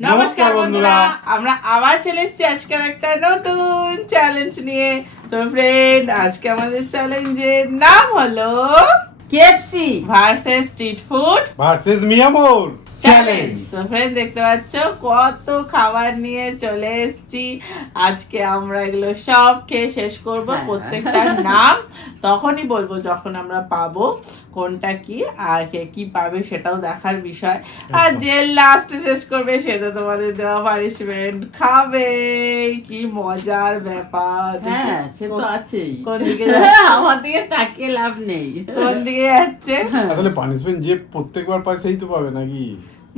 নমস্কার বন্ধুরা, আমরা আবার চলে এসেছি আজকের একটা নতুন চ্যালেঞ্জ নিয়ে। তো ফ্রেন্ড, আজকে আমাদের চ্যালেঞ্জের নাম হলো KFC versus street food versus Mio Amore challenge. তো ফ্রেন্ড, দেখতে পাচ্ছ কত খাবার নিয়ে চলে এসেছি। আজকে আমরা এগুলো সব খেয়ে শেষ করব। হ্যাঁ। প্রত্যেকটার নাম তখনই বলবো যখন আমরা পাবো কোনটা কি, আর কে কি পাবে সেটাও দেখার বিষয়। আর যে লাস্টে শেষ করবে সে তো তোমাদের দেওয়া পানিশমেন্ট খাবে। কি মজার ব্যাপার। হ্যাঁ সে তো আছেই। কোন দিকে যাচ্ছে? আমার দিকে তাকিয়ে লাভ নেই। কোন দিকে যাচ্ছে? আসলে পানিশমেন্ট যে প্রত্যেকবার পায় সেই তো পাবে নাকি?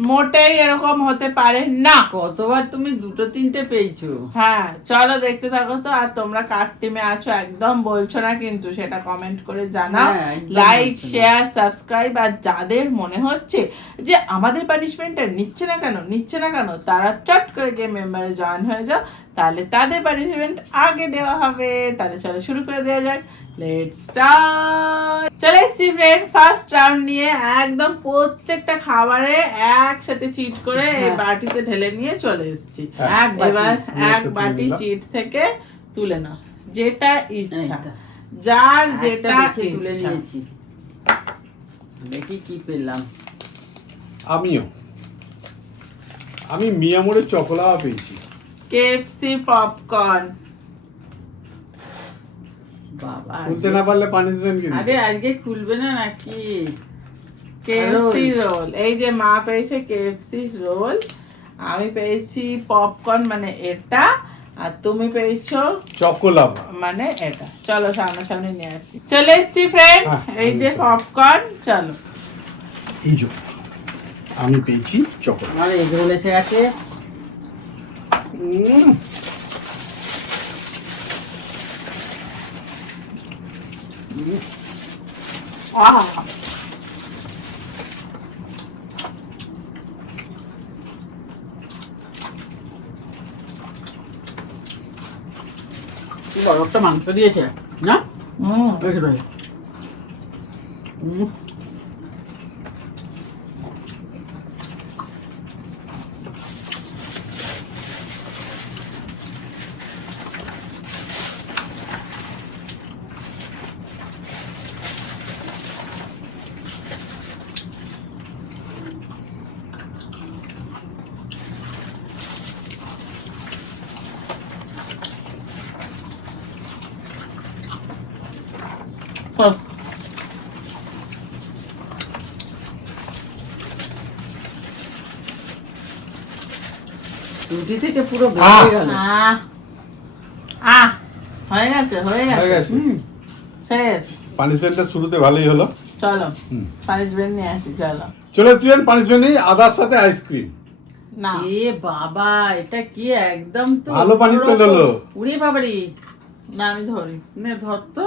মোটেই এরকম হতে পারে না। কতবার তুমি দুটো তিনটে পেয়েছো? হ্যাঁ, চলো দেখতে থাকো তো। আর তোমরা কার টিমে আছো একদম বলছো না কিন্তু, সেটা কমেন্ট করে জানাও। হ্যাঁ, একদম লাইক, বলছো না। Share, subscribe. আর যাদের মনে হচ্ছে যে আমাদের পানিশমেন্টটা নিচ্ছে না কেন, তারা চট করে গিয়ে মেম্বারে জয়েন হয়ে যাও, তাহলে তাদের পানিশমেন্ট আগে দেওয়া হবে। তাহলে চলো শুরু করে দেওয়া যাক। Let's start. চলে এসছি ফ্রেন্ড ফার্স্ট রাউন্ড নিয়ে। একদম প্রত্যেকটা খাবারে একসাথে চিট করে এই বাটিতে ঢেলে নিয়ে চলে এসেছি। এক বাটি। এবার এক একটা বাটি তুলে নাও। চিট থেকে তুলে নাও যেটা ইচ্ছা, এইটা। যার একটা যেটা বেছে তুলে ইচ্ছা। নিয়েছি। দেখি কি পেলাম। আমি মিয়ামোরের চকোলাওয়া পেয়েছি। KFC popcorn. বাবা খুলতে না পারলে পানিশমেন্ট কিন্তু। আরে আজকে খুলবে না নাকি? KFC roll. এই যে মা পেয়েছে কেএফসি রোল, আমি পেয়েছি পপকর্ন মানে এটা, আর তুমি পেয়েছো চকোলাওয়া। মানে এটা। চলো সামনাসামনি নিয়ে আসি। চলে এসছি ফ্রেন্ড, হ্যাঁ, এই যে চলো। পপকর্ন। চলো এই যে আমি পেয়েছি চকোলা। আমার এগ রোল এসে গেছে। আহা, কি বড় একটা মাংস দিয়েছে না? হুম, এগ রোল। হুম। রুটি থেকে পুরো বেরিয়ে গেল। আহ, আহ, হয়ে গেছে হয়ে গেছে। শেষ। পানিশমেন্টটা শুরুতে ভালোই হলো। চলো হুম। পানিশমেন্ট নিয়ে আসি। চলো চলে এসছিলেন পানিশমেন্ট নেই, আদার সাথে আইসক্রিম। না, এ বাবা এটা কি একদম তো ভালো punishment অন্যরকম। হলো। উড়ি বাবারি না আমি ধরি। নে ধর তো।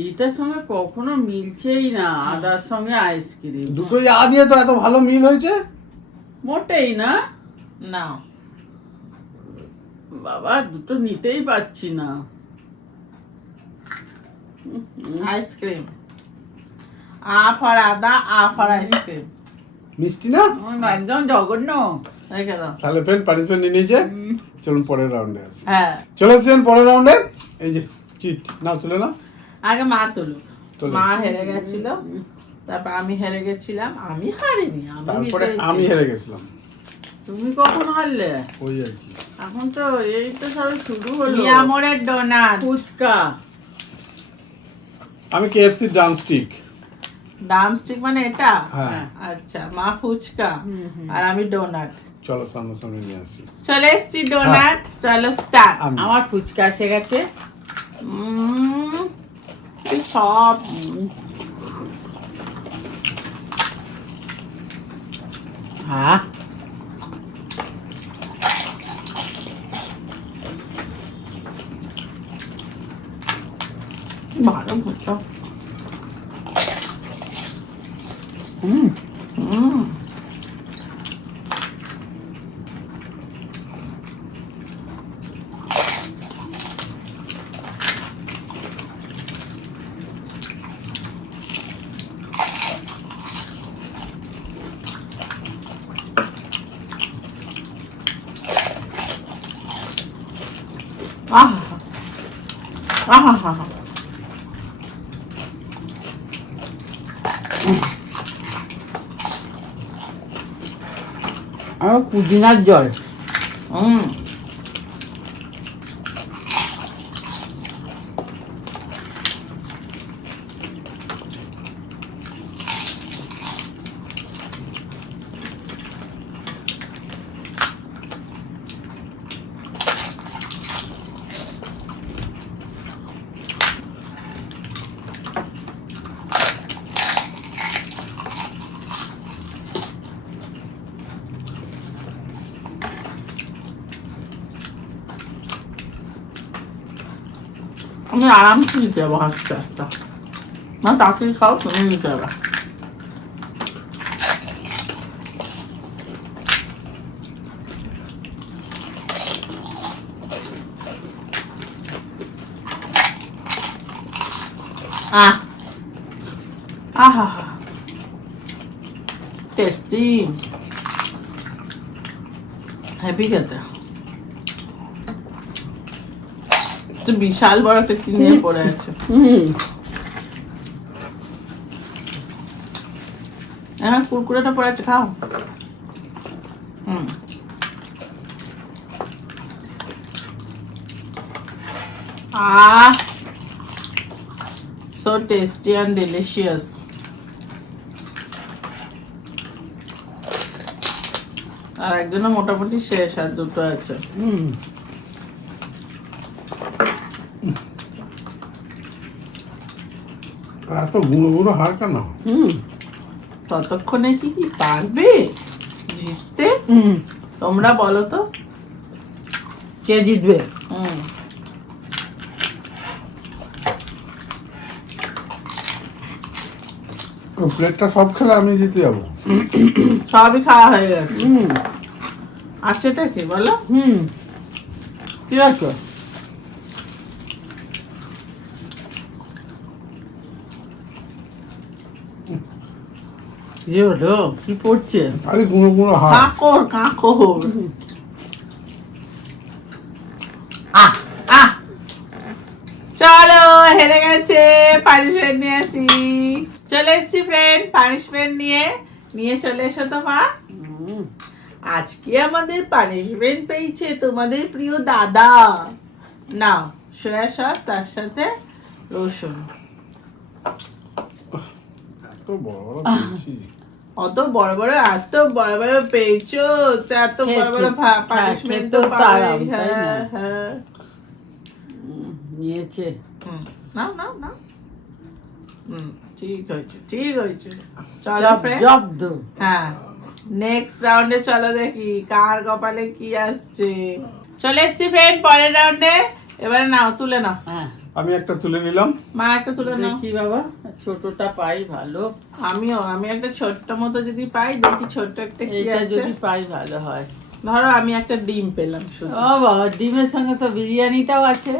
এটার সঙ্গে কখনো মিলছেই না, আদার সঙ্গে আইসক্রিম দুটোই আ দিয়ে তো এত ভালো মিল হয়েছে। মোটেই না। না, বাবা দুটো নিতেই পারছি না। আইসক্রিম। আ ফর আদা, আ ফর আইসক্রিম। মিষ্টি না? একদম জঘন্য। রেখে দাও। তাহলে ফ্রেন্ড পানিশমেন্ট নিয়ে নিয়েছে। চলুন পরের রাউন্ডে আসি। হ্যাঁ, চলে এসছেন পরের রাউন্ডে। এই যে চিট নাও, চলে না। আগে মা তুলুক। তুলো। মা হেরে গেছিল, তারপর আমি হেরে গেছিলাম। আমি হারিনি, আমি তারপরে জিতেছি। আমি হেরে গেছিলাম। তুমি কখন হারলে? ওই আর কি। এখন তো এই তো সব শুরু হলো। মিয়ামোরের ডোনাট। ফুচকা। আমি কেএফসি ড্রামস্টিক। ড্রামস্টিক মানে এটা? হ্যাঁ। আচ্ছা, মা ফুচকা আর আমি ডোনাট। চলো সামনে নিয়ে আসি। চলে এসছি ডোনাট। চলো স্টার্ট। আমি আমার ফুচকা এসে গেছে। সব হ্যাঁ ভালো ফুচকা। হুম হুম, আহা আহা হা হা আর পুদিনার জল। হুম আমি আরামসে দিতে যাবো হাসতে হাসতে না তাড়াতাড়ি খাও তুমি দিতে যাবে আহা টেস্টি হ্যাপি খেতে বিশাল বড় একটা কিনে পড়ে আছে হ্যাঁ কুরকুরেটা পড়ে আছে খাও so tasty and delicious আর একজনের মোটামুটি শেষ আর দুটো আছে এত গুঁড়ো গুঁড়ো হার কেন? ততক্ষণে কি পারবে জিততে তোমরা বলো তো কে জিতবে? প্লেটটা সব খেলে আমি জিতে যাবো। সবই খাওয়া হয়ে গেছে আচ্ছা এটা কি বলো কি আছে? কি হলো? কি পড়ছে? আরে গুঁড়ো গুঁড়ো হার। কাকর কাকর চলো হেরে গেছে পানিশমেন্ট নিয়ে আসি চলে এসছি ফ্রেন্ড পানিশমেন্ট নিয়ে চলে এসো তো মা আজকে আমাদের পানিশমেন্ট পেয়েছে তোমাদের প্রিয় দাদা নাও সয়া সস তার সাথে রসুন এত বড় বড় পেয়েছি। এত বড় বড় পেয়েছো তো এত বড় বড় পানিশমেন্ট তো খেতে তো পাবেই আরাম, তাই না? হ্যাঁ নিয়েছে। নাও নাও নাও ঠিক হয়েছে চলো ফ্রেন্ড জব্দ। হ্যাঁ নেক্সট রাউন্ডে চলো দেখি কার কপালে কি আসছে চলে এসছি ফ্রেন্ড পরের রাউন্ডে এবারে নাও তুলে নাও হ্যাঁ আমি একটা তুলে নিলাম। মা একটা তুলে নাও দেখি বাবা, ছোটটা পাই ভালো। আমি একটা ছোট্ট মতো যদি পাই দেখি ছোট্ট একটা কি এইটা আছে যদি পাই ভালো হয়। ধরো আমি একটা ডিম পেলাম শুধু ও বাবা, ডিমের সঙ্গে তো বিরিয়ানিটাও আছে।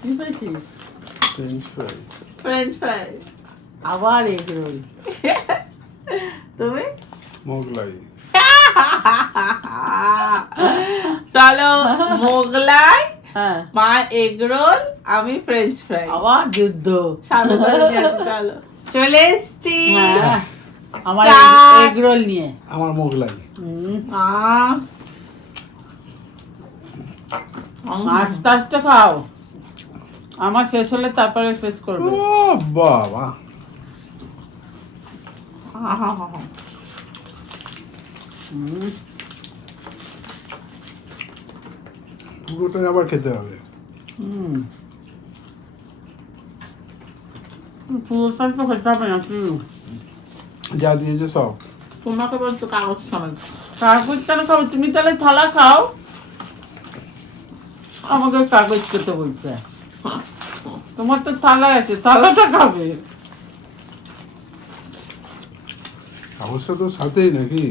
কি পেয়েছিস? French fry. ফ্রেঞ্চ ফ্রাই আবার এগ রোল। তুমি মোগলাই। চলো মোগলাই হ্যাঁ, মা এগ রোল আমি ফ্রেঞ্চ ফ্রাই আবার যুদ্ধ। সামনে করে নিয়ে আসি, চলো চলে এসছি হ্যাঁ, আমার Start. এগ রোল নিয়ে। আমার মোগলাই। আস্তে আস্তে খাও, আমার শেষ হলে তারপরে শেষ করবে। ও বাবা, হুম, পুরোটাই আবার খেতে হবে। হুম। পুরোটা তো খেতে হবে না কি? যা দিয়েছে সব। তোমাকে বলতো কাগজ সমেত কাগজ কেন খাবো? তুমি তাহলে থালা খাও, আমাকে কাগজ খেতে বলছে। তোমার তো থালা আছে, থালাটা খাবে। অবশ্য তো সাথেই নাকি।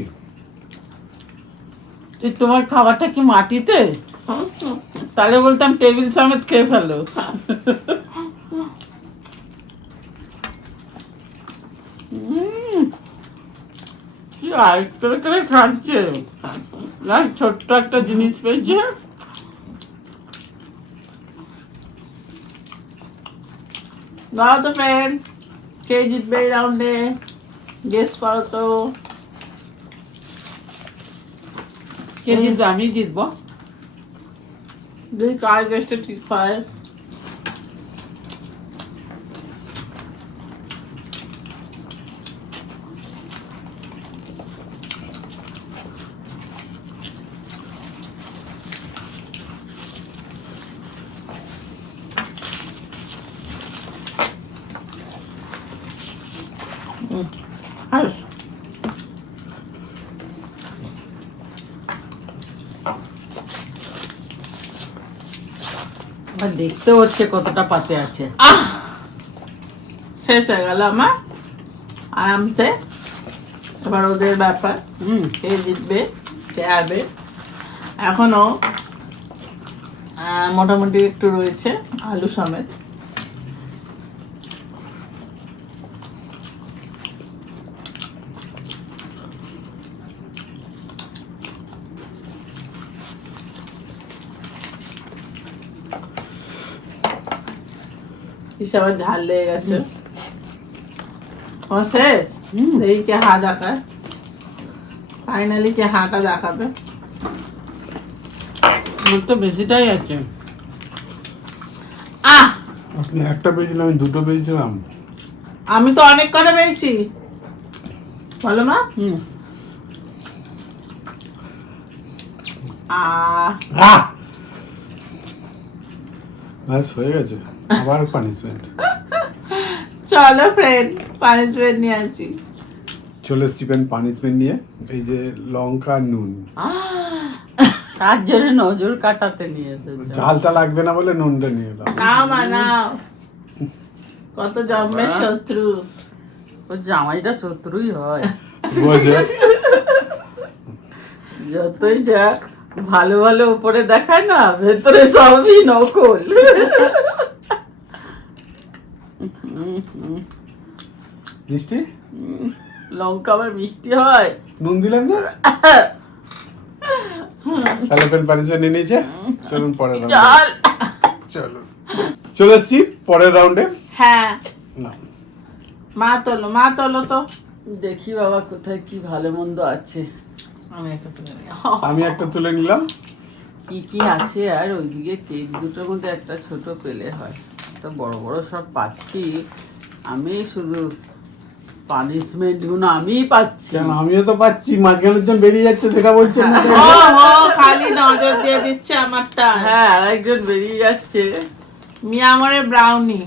এই তোমার খাবারটা কি মাটিতে? তাহলে বলতাম টেবিল সমেত খেয়ে ফেলো। কি আরেকটা করে খাচ্ছে। ছোট্ট একটা জিনিস পেয়েছে। দাও তো ফ্রেন্ড, কে জিতবে এই রাউন্ডে? গেস করো তো। কে জিতবে? আমি জিতবো। যদি কার গেসটা ঠিক হয়। হাস। আর দেখতে হচ্ছে কতটা পাতে আছে। শেষ হয়ে গেল আমার আরামসে। এবার ওদের ব্যাপার, কে জিতবে কে হারবে। এখনো মোটামুটি একটু রয়েছে আলু সমেত। হিসাবে ঝাল লেগে গেছে। ও শেষ। এই কে হা দেখায়, ফাইনালি কে হাটা দেখাবে। আমার তো বেশিটাই আছে। আহ, আপনি একটা পেয়েছিলেন, আমি দুটো পেয়েছিলাম। আমি তো অনেক কটা পেয়েছি। বলো মা। আহ! ব্যাস হয়ে গেছে, আবার পানিশমেন্ট। চলো ফ্রেন্ড, পানিশমেন্ট নিয়ে আছি। চলে এসছি পানিশমেন্ট নিয়ে। এই যে লঙ্কা আর নুন। তার জন্য নজর কাটাতে নিয়ে এসেছে। ঝালটা লাগবে না বলে নুনটা নিয়ে এলাম। নাও মা নাও, কত জন্মের শত্রু। ও জামাইটা শত্রুই হয়। বোঝো? যতই যা ভালো ভালো উপরে দেখায় না, ভেতরে সবই নকল। মিষ্টি লঙ্কা আবার মিষ্টি হয়। নুন দিলাম যে। তাহলে পানিশমেন্ট নিয়ে নিয়েছে। চলুন পরের রাউন্ডে। চাল চলুন চলে এসছি পরের রাউন্ডে। হ্যাঁ, না, মা তোলো, মা তোলো তো। দেখি বাবা কোথায় কি ভালো মন্দ আছে। আমি একটা তুলে নিই। আমি একটা তুলে নিলাম। কি কি আছে, আর ওইদিকে কেক দুটোর মধ্যে একটা ছোট পেলে হয়। তো বড় বড় সব পাচ্ছি, আমি শুধু পানিশমেন্ট গুলো আমিই পাচ্ছি। কেন আমিও তো পাচ্ছি, মাঝখানের জন বেরিয়ে যাচ্ছে সেটা বলছেন না? ও ও, খালি নজর দিয়ে দিচ্ছে আমারটা। হ্যাঁ, আর একজন বেরিয়ে যাচ্ছে। মিয়ামরের ব্রাউনি,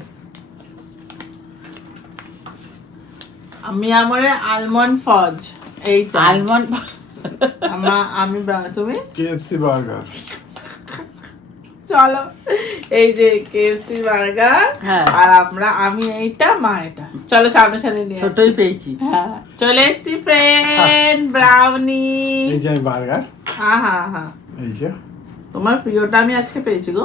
মিয়ামরের আলমন্ড ফজ। এইটা আলমন্ড। আমি তুমি KFC বার্গার। চলো, এই যে KFC বার্গার। হ্যাঁ। আর আমি এইটা, মা এটা। চলো সামনে সামনে নিয়ে আসি। ছোটই পেয়েছি। হ্যাঁ, চলে এসছি ফ্রেন্ড, ব্রাউনি। এই যে আমি বার্গার। হ্যাঁ হ্যাঁ হ্যাঁ, এই যে তোমার প্রিয়টা আমি আজকে পেয়েছি গো।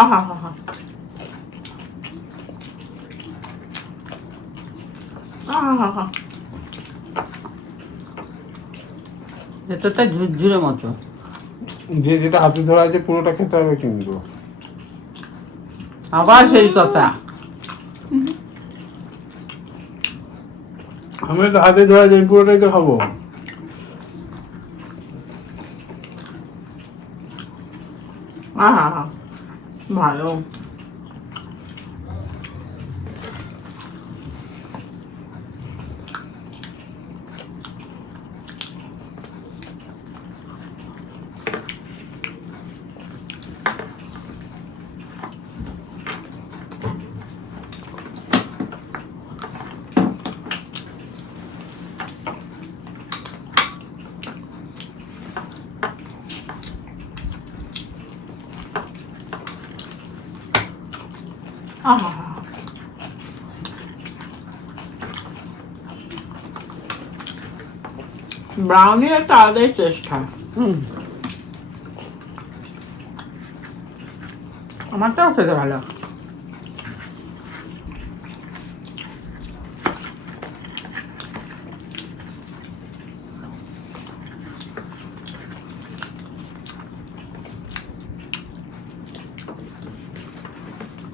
আহা হা হা, আহা হা হা। ভেতরটা ঝুরঝুরে মতো। যে যেটা হাতে ধরা আছে পুরোটা খেতে হবে কিন্তু। আবার সেই কথা। আমি তো হাতে ধরা আছে, আমি পুরোটাই তো খাবো। আহা হা, ভালো। আহা হা, ব্রাউনি একটা আলাদাই টেস্ট হয়। আমারটাও খেতে ভালো।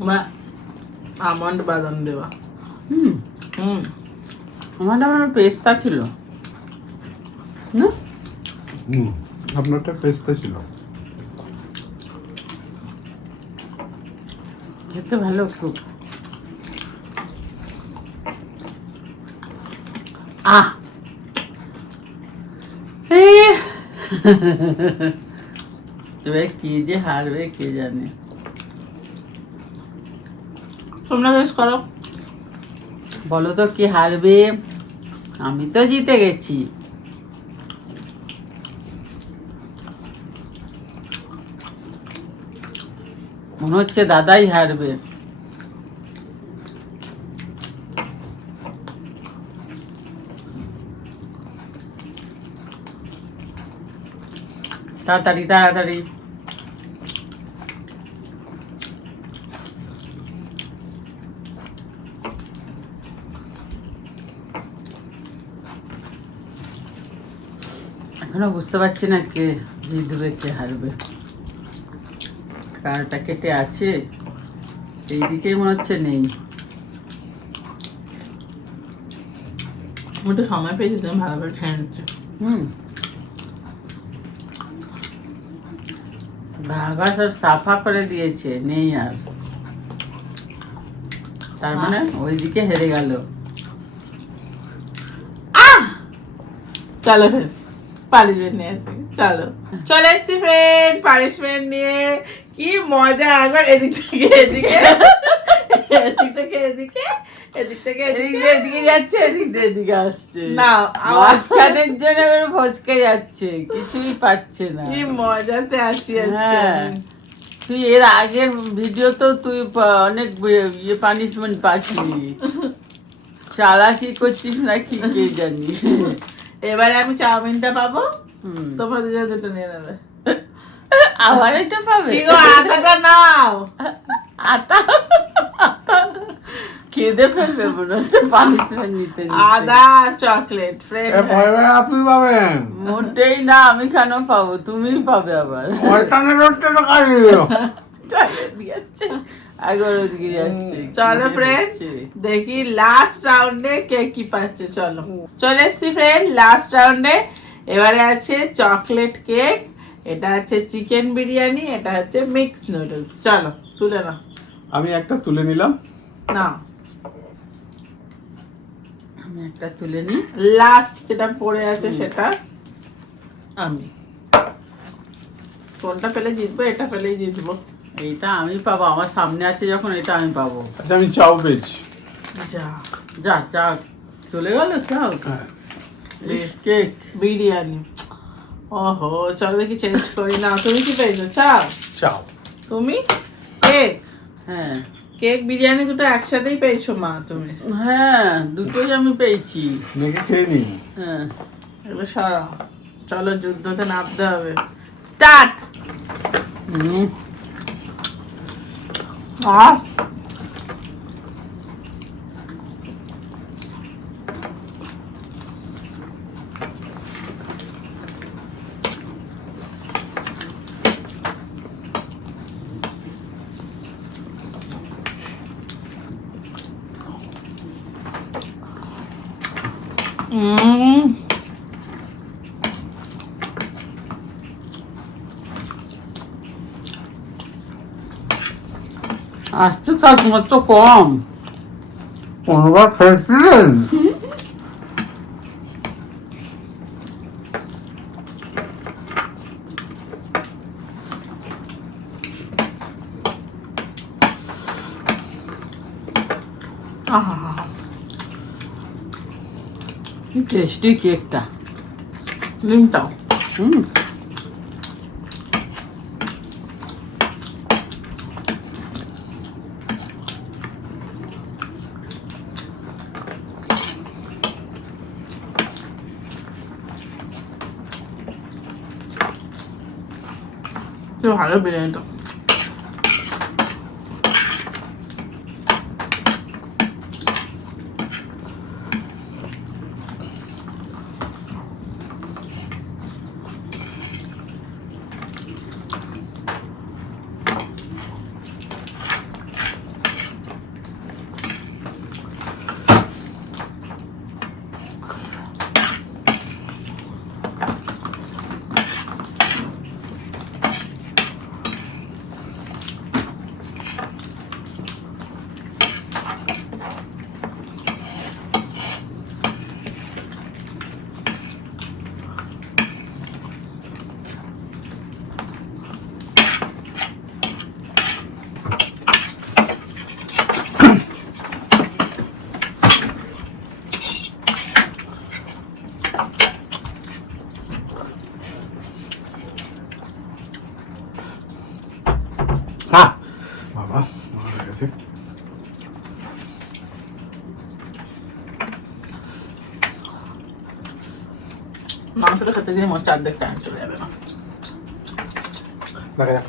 বা আমন্ড বাদাম দেওয়া। হুম, হুম, আমার পেস্তা ছিল না? আপনারটা পেস্তা ছিল। খেতে ভালো খুব। আহ এবার কে যে হারবে কে জানে। তোমরা গেস করো। বলো তো কে হারবে? আমি তো জিতে গেছি। মনে হচ্ছে দাদাই হারবে। তাড়াতাড়ি তাড়াতাড়ি। এখনো বুঝতে পারছি না কে জিতবে কে হারবে। কারটা কেটে আছে এইদিকেই মনে হচ্ছে নেই। আমি একটু সময় পেয়েছি, তুমি ভালো করে খেয়ে নিচ্ছে। হুম, বাবা সব সাফা করে দিয়েছে, নেই আর। তার মানে ওইদিকে হেরে গেল। চলো ফের পানিশমেন্ট নিয়ে আসি। চলো চলে এসছি ফ্রেন্ড পানিশমেন্ট নিয়ে। কি মজা! একবার এদিক থেকে এদিকে, এদিক থেকে এদিকে, এদিক থেকে এদিকে। এদিকে যাচ্ছে, এদিক দিয়ে এদিকে আসছে। না, মাঝখানের জন্য এবার ফসকে যাচ্ছে, কিছুই পাচ্ছে না। কি মজাতে আছি আজকে হ্যাঁ, আমি। তুই এর আগের ভিডিও তো তুই অনেক ইয়ে পানিশমেন্ট পাসনি। চালাকি করছিস নাকি কে জানি। এবারে আমি চাউমিনটা পাবো, হুম, তোমরা দুজন দুটো নিয়ে নেবে। আবার এটা পাবে? কি গো, আটাটা নাও। আতা খেদে ফেলবে মনে হচ্ছে পানিশমেন্ট নিতে নিতে। আদা চকলেট ফ্রেন্ড। আপনি পাবেন মোটেই না, আমি কেন পাবো? তুমিই পাবে আবার। অল্টারনেটরটা তো কাজ দিও। দিয়েছে আগর ওদিকে যাচ্ছে। চলো ফ্রেন্ড দেখি লাস্ট রাউন্ডে কে কি পাচ্ছে। চলো চলে এসছি ফ্রেন্ড লাস্ট রাউন্ডে। এবারে আছে চকলেট কেক, এটা আছে চিকেন বিরিয়ানি, এটা হচ্ছে মিক্স নুডলস। চলো তুলে নাও। আমি একটা তুলে নিলাম। নাও আমি একটা তুলে নিই। লাস্ট যেটা পড়ে আছে সেটা আমি। কোনটা পেলে জিতবো? এটা পেলেই জিতবো। এইটা আমি পাবো, আমার সামনে আছে যখন এটা আমি পাবো। আচ্ছা আমি চাও পেয়েছি। যা যা চা চলে গেল, চাও হ্যাঁ, কেক। বিরিয়ানি। ওহো, চলো দেখি চেঞ্জ করি না। তুমি কি পেয়েছো? চাও? চাও। তুমি কেক? হ্যাঁ কেক বিরিয়ানি দুটো একসাথেই পেয়েছো মা তুমি। হ্যাঁ, দুটোই আমি পেয়েছি। মেখে খেয়ে নিই। হ্যাঁ, এবার সরাও, চলো যুদ্ধতে নামতে হবে। স্টার্ট। হুম, আহ আসছে তার তোমার তো কম। 15 বার খেয়েছিলেন? কি টেস্টি কেকটা। লিমটাও। হুম, ভালো বিরিয়ানিটা। মাংসটা খেতে গিয়ে আমার চারদিক টাইম চলে যাবে না। দেখা যাক।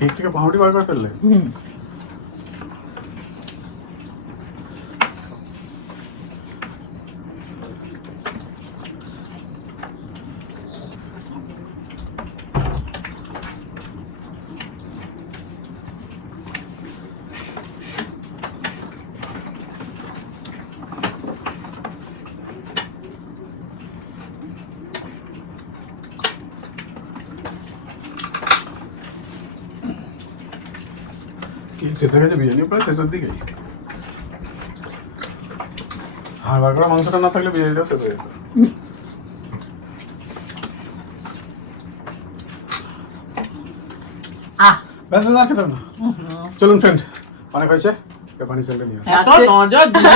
কেক থেকে পাউরুটি বার করে ফেললে? কেক শেষ হয়ে গেছে, বিরিয়ানি প্রায় শেষের দিকেই। হাড় বার করা মাংসটা না থাকলে বিরিয়ানিটাও শেষ হয়ে যেত। ব্যাস ব্যাস, আর খেতে হবে না। চলুন ফ্রেন্ড, অনেক হয়েছে, পানিশমেন্টটা নিয়ে আসি। এত নজর দিল।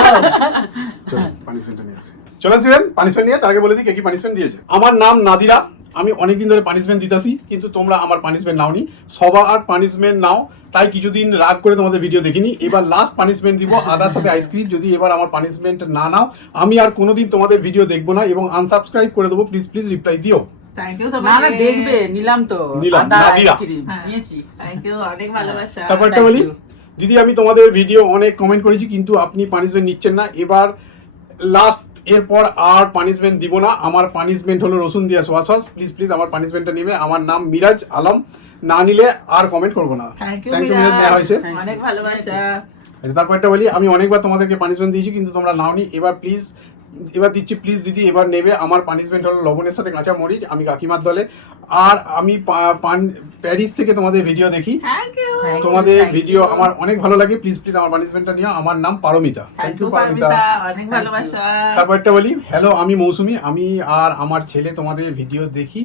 চলুন পানিশমেন্টটা নিয়ে আসি। চলে আসবেন পানিশমেন্ট নিয়ে। তার আগে বলে দিই কে কি পানিশমেন্ট দিয়েছে। আমার নাম নাদিরা, আমি অনেকদিন ধরে পানিশমেন্ট দিতেছি, কিন্তু তোমরা আমার পানিশমেন্ট নাওনি। সবার পানিশমেন্ট নাও, তাই কিছুদিন রাগ করে তোমাদের ভিডিও দেখিনি। এবার লাস্ট পানিশমেন্ট দিব আদার সাথে আইসক্রিম। যদি এবার আমার পানিশমেন্ট না নাও, আমি আর কোনোদিন তোমাদের ভিডিও দেখবো না এবং আনসাবস্ক্রাইব করে দেবো। প্লিজ প্লিজ রিপ্লাই দিও। থ্যাংক ইউ না তোমাকে। না, দেখবে নিলাম তো, নিলাম, আদা নাদিরা। আইসক্রিম হ্যাঁ। নিয়েছি। থ্যাংক ইউ, অনেক ভালোবাসা। তারপর একটা Thank বলি, you. দিদি আমি তোমাদের ভিডিও অনেক কমেন্ট করেছি, কিন্তু আপনি পানিশমেন্ট নিচ্ছেন না। এবার লাস্ট, এরপর আর পানিশমেন্ট দিব না। আমার পানিশমেন্ট হলো রসুন দিয়া সোয়া সস। প্লিজ প্লিজ আমার পানিশমেন্টটা নেবে। আমার নাম মিরাজ আলম। না নিলে আর কমেন্ট করবো না। Thank you thank you Miraj, দেওয়া হয়েছে। অনেক ভালোবাসা। আচ্ছা, তারপর একটা বলি, আমি অনেকবার তোমাদেরকে পানিশমেন্ট দিয়েছি, কিন্তু তোমরা নাওনি। এবার প্লিজ, এবার দিচ্ছি, প্লিজ দিদি এবার নেবে। আমার পানিশমেন্ট হলো লবণের সাথে কাঁচা মরিচ। আমি কাকিমার দলে। আর আমি প্যারিস থেকে তোমাদের ভিডিও দেখি। Thank you. তোমাদের Thank you. ভিডিও আমার অনেক ভালো লাগে। প্লিজ প্লিজ আমার পানিশমেন্টটা নিও। আমার নাম পারমিতা। থ্যাংক ইউ পারমিতা, অনেক ভালোবাসা। তারপর একটা বলি, হ্যালো আমি মৌসুমি, আমি আর আমার ছেলে তোমাদের ভিডিও দেখি,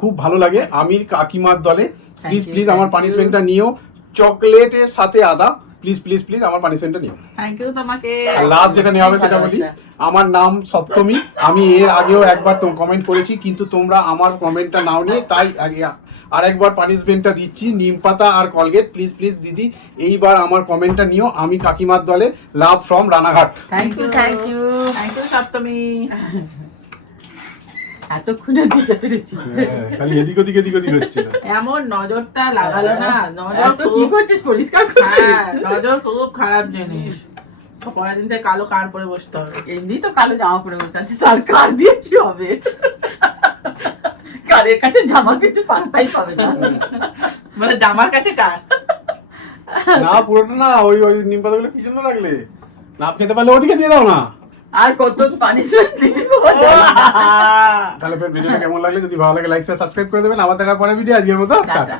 খুব ভালো লাগে। আমি কাকিমার দলে। প্লিজ you, প্লিজ thank আমার you. পানিশমেন্টটা নিও। চকলেটের সাথে আদা। প্লিজ প্লিজ প্লিজ আমার পানিশমেন্টটা নিও। থ্যাংক ইউ তোমাকে। আর লাস্ট যেটা নেওয়া হবে সেটা বলি, আমার নাম সপ্তমী। আমি এর আগেও একবার কমেন্ট করেছি, কিন্তু তোমরা আমার কমেন্টটা নাওনি, তাই আগে আরেকবার পানিশমেন্টটা দিচ্ছি, নিম পাতা আর কলগেট। প্লিজ প্লিজ দিদি এইবার আমার কমেন্টটা নিও। আমি কাকিমার দলে, love from Ranaghat. Thank you, thank you. Thank you Saptami. এতক্ষণে দিতে পেরেছি। খালি এদিক ওদিক এদিক ওদিক হচ্ছে। এমন নজরটা লাগালো না, নজর এত কি খুব, করছিস, পরিষ্কার করছিস? হ্যাঁ, নজর খুব খারাপ জিনিস। পরের দিন থেকে কালো কার পরে বসতে হবে। এমনি তো কালো জামা পরে বসে আছিস, আর কার দিয়ে কি হবে? কারের কাছে জামা কিছু পাত্তাই পাবে না। মানে জামার কাছে কার? না পুরোটা না, ওই ওই নিম পাতাগুলো কি জন্য রাখলে? না খেতে পারলে ওদিকে দিয়ে দাও না। আর কত পানিশমেন্ট দিবি বাবা? তাহলে ভিডিওটা কেমন লাগলে, যদি ভালো লাগে লাইক সাবস্ক্রাইব করে দেবেন। আবার দেখা পরে ভিডিও, আজকের মতো টাটা। টাটা।